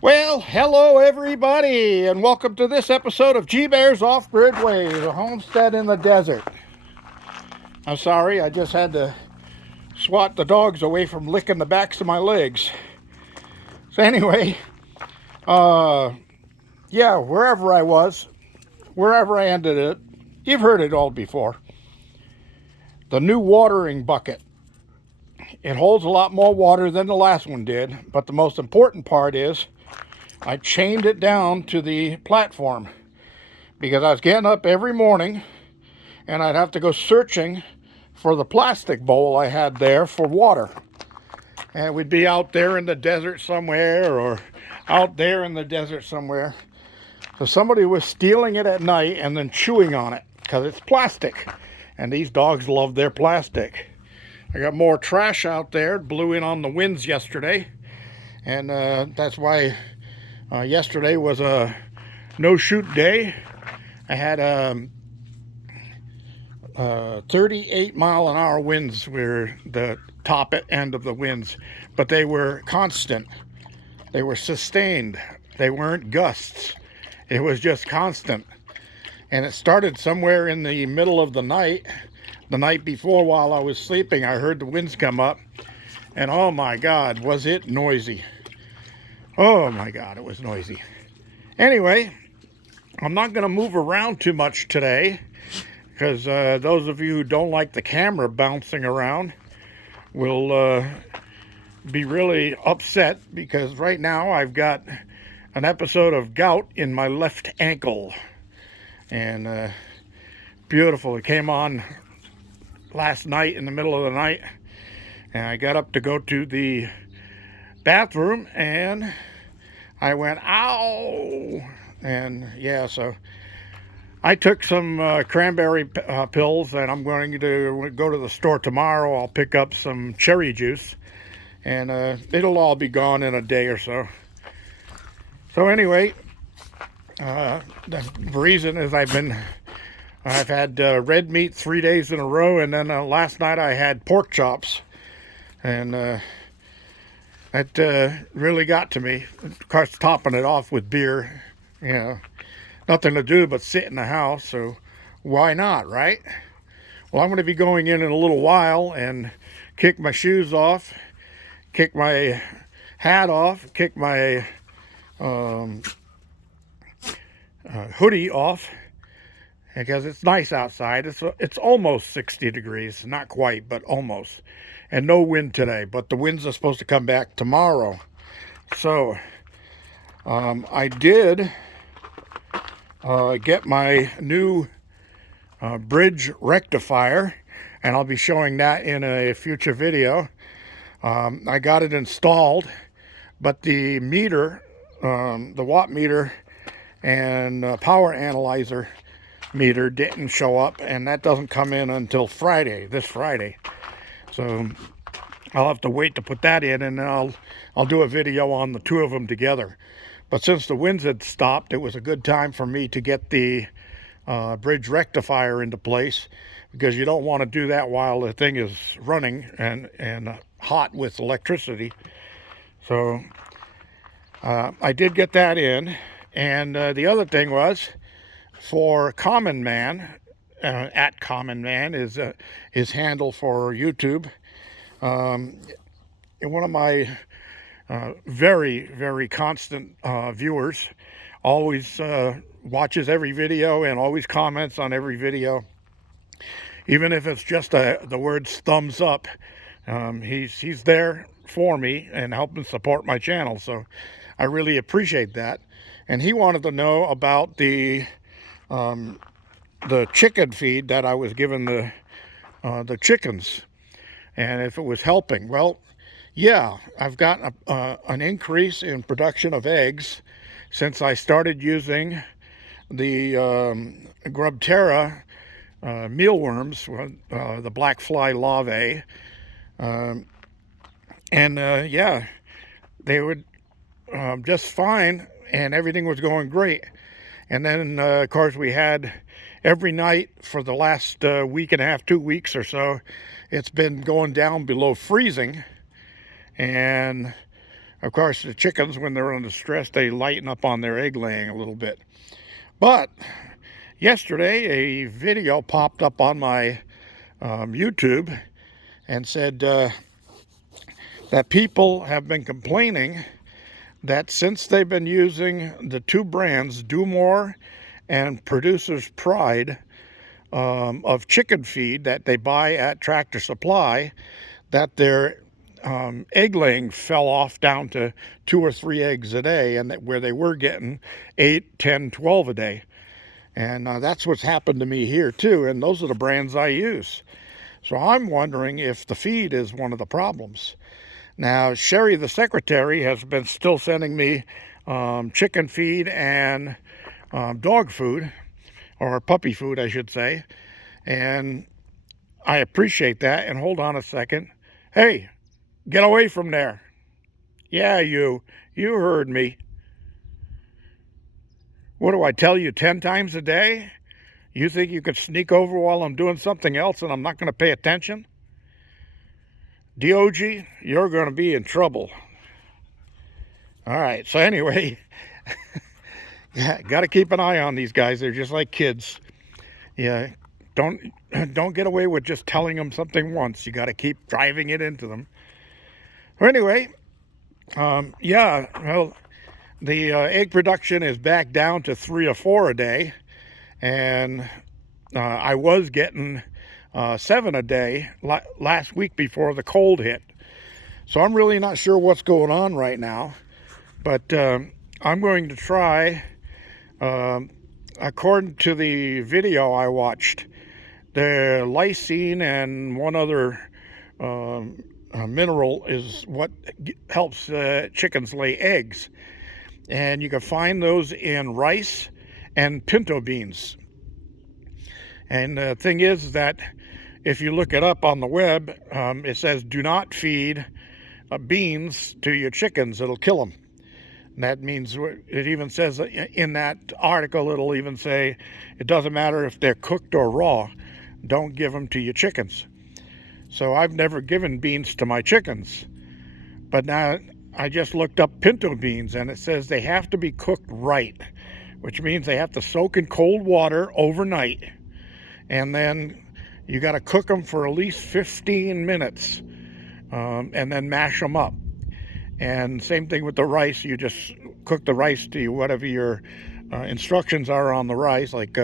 Well, hello everybody, and welcome to this episode of G-Bear's Off-Grid Ways, a homestead in the desert. I'm sorry, I just had to swat the dogs away from licking the backs of my legs. So anyway, uh, yeah, wherever I was, wherever I ended it, you've heard it all before. The new watering bucket. It holds a lot more water than the last one did, but the most important part is I chained it down to the platform because I was getting up every morning and I'd have to go searching for the plastic bowl I had there for water. And we'd be out there in the desert somewhere or out there in the desert somewhere. So somebody was stealing it at night and then chewing on it because it's plastic. And these dogs love their plastic. I got more trash out there. It blew in on the winds yesterday. And that's why yesterday was a no-shoot day. I had 38-mile-an-hour winds were the top end of the winds, but they were constant. They were sustained. They weren't gusts. It was just constant. And it started somewhere in the middle of the night. The night before, while I was sleeping, I heard the winds come up, and oh my God, was it noisy. Oh my God, it was noisy. Anyway, I'm not going to move around too much today because those of you who don't like the camera bouncing around will be really upset because right now I've got an episode of gout in my left ankle. And beautiful. It came on last night in the middle of the night, and I got up to go to the bathroom and I went, ow! And yeah, so I took some cranberry pills, and I'm going to go to the store tomorrow. I'll pick up some cherry juice, and it'll all be gone in a day or so. So anyway, the reason is I've had red meat 3 days in a row, and then last night I had pork chops, and that really got to me. Of course, topping it off with beer, you know, nothing to do but sit in the house, so why not, right? Well, I'm going to be going in a little while and kick my shoes off, kick my hat off, kick my hoodie off, because it's nice outside. It's almost 60 degrees, not quite, but almost. And no wind today, but the winds are supposed to come back tomorrow. So I did get my new bridge rectifier, and I'll be showing that in a future video. I got it installed, but the meter, the watt meter and power analyzer meter didn't show up, and that doesn't come in until this Friday. So I'll have to wait to put that in, and then I'll do a video on the two of them together. But since the winds had stopped, it was a good time for me to get the bridge rectifier into place, because you don't want to do that while the thing is running and hot with electricity. So I did get that in, and the other thing was for Common Man. At Common Man is his handle for YouTube. One of my very, very constant viewers, always watches every video and always comments on every video, even if it's just the words thumbs up. He's there for me and helping support my channel, so I really appreciate that. And he wanted to know about the chicken feed that I was giving the chickens, and if it was helping. Well, yeah, I've got an increase in production of eggs since I started using the Grubterra mealworms, the black fly larvae, and yeah, they were just fine, and everything was going great. And then, of course, we had every night for the last week and a half, 2 weeks or so, it's been going down below freezing. And Of course, the chickens, when they're under stress, they lighten up on their egg laying a little bit. But yesterday, a video popped up on my YouTube and said that people have been complaining that since they've been using the two brands, Do More and Producer's Pride, of chicken feed that they buy at Tractor Supply, that their egg laying fell off down to 2 or 3 eggs a day, and that where they were getting 8, 10, 12 a day. And that's what's happened to me here too, and those are the brands I use. So I'm wondering if the feed is one of the problems. Now, Sherry, the secretary, has been still sending me chicken feed and dog food, or puppy food, I should say. And I appreciate that. And hold on a second. Hey, get away from there. Yeah, you heard me. What do I tell you 10 times a day? You think you could sneak over while I'm doing something else and I'm not going to pay attention? DOG, you're going to be in trouble. All right, so anyway, yeah, got to keep an eye on these guys. They're just like kids. Yeah, don't get away with just telling them something once. You got to keep driving it into them. Well, anyway, yeah, well, the egg production is back down to 3 or 4 a day, and I was getting 7 a day last week before the cold hit. So I'm really not sure what's going on right now, but I'm going to try, according to the video I watched, the lysine and one other mineral is what helps chickens lay eggs. And you can find those in rice and pinto beans. And the thing is that if you look it up on the web, it says do not feed beans to your chickens. It'll kill them. And that means, it even says in that article, it'll even say it doesn't matter if they're cooked or raw. Don't give them to your chickens. So I've never given beans to my chickens. But now I just looked up pinto beans, and it says they have to be cooked right, which means they have to soak in cold water overnight. And then you got to cook them for at least 15 minutes, and then mash them up. And same thing with the rice. You just cook the rice to whatever your instructions are on the rice, like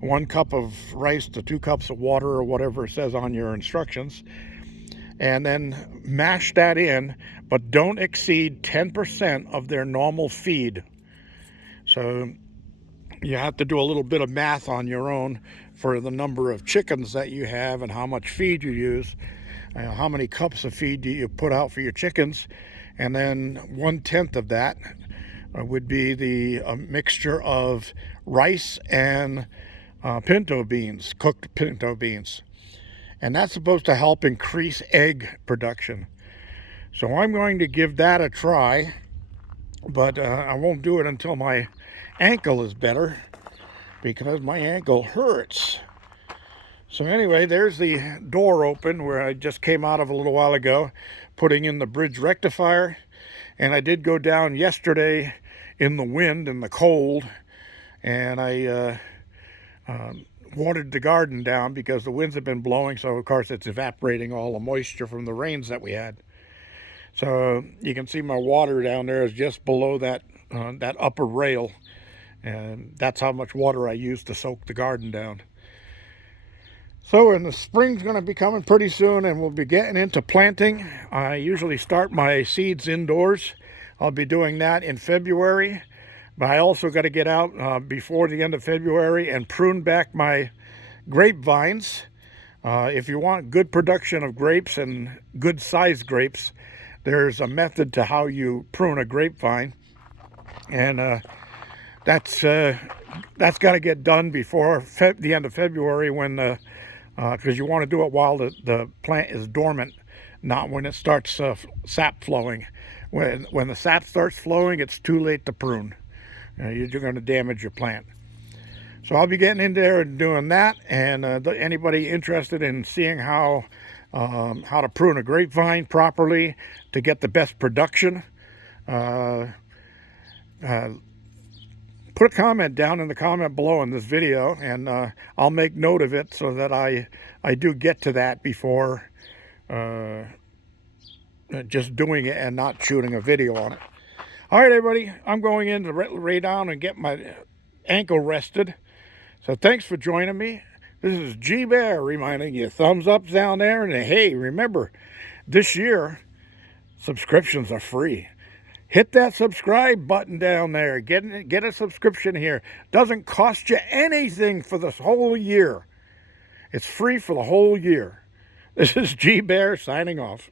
1 cup of rice to 2 cups of water, or whatever it says on your instructions. And then mash that in, but don't exceed 10% of their normal feed. So you have to do a little bit of math on your own for the number of chickens that you have and how much feed you use. How many cups of feed do you put out for your chickens? And then 1/10 of that would be the mixture of rice and pinto beans, cooked pinto beans. And that's supposed to help increase egg production. So I'm going to give that a try, but I won't do it until my ankle is better, because my ankle hurts. So anyway, there's the door open where I just came out of a little while ago, putting in the bridge rectifier. And I did go down yesterday in the wind and the cold, and I watered the garden down because the winds have been blowing, so of course it's evaporating all the moisture from the rains that we had. So you can see my water down there is just below that that upper rail, and that's how much water I use to soak the garden down. So, and the spring's going to be coming pretty soon, and we'll be getting into planting. I usually start my seeds indoors. I'll be doing that in February, but I also got to get out before the end of February and prune back my grapevines. If you want good production of grapes and good sized grapes, there's a method to how you prune a grapevine, and that's got to get done before the end of February, when because you want to do it while the plant is dormant, not when it starts sap flowing. When the sap starts flowing, it's too late to prune. You're going to damage your plant. So I'll be getting in there and doing that. And anybody interested in seeing how to prune a grapevine properly to get the best production, Uh, uh, put a comment down in the comment below in this video, and I'll make note of it so that I do get to that before just doing it and not shooting a video on it. All right, everybody, I'm going in to lay down and get my ankle rested. So thanks for joining me. This is G Bear reminding you, thumbs up down there, and hey, remember, this year subscriptions are free. Hit that subscribe button down there. Get a subscription here. Doesn't cost you anything for this whole year. It's free for the whole year. This is G Bear signing off.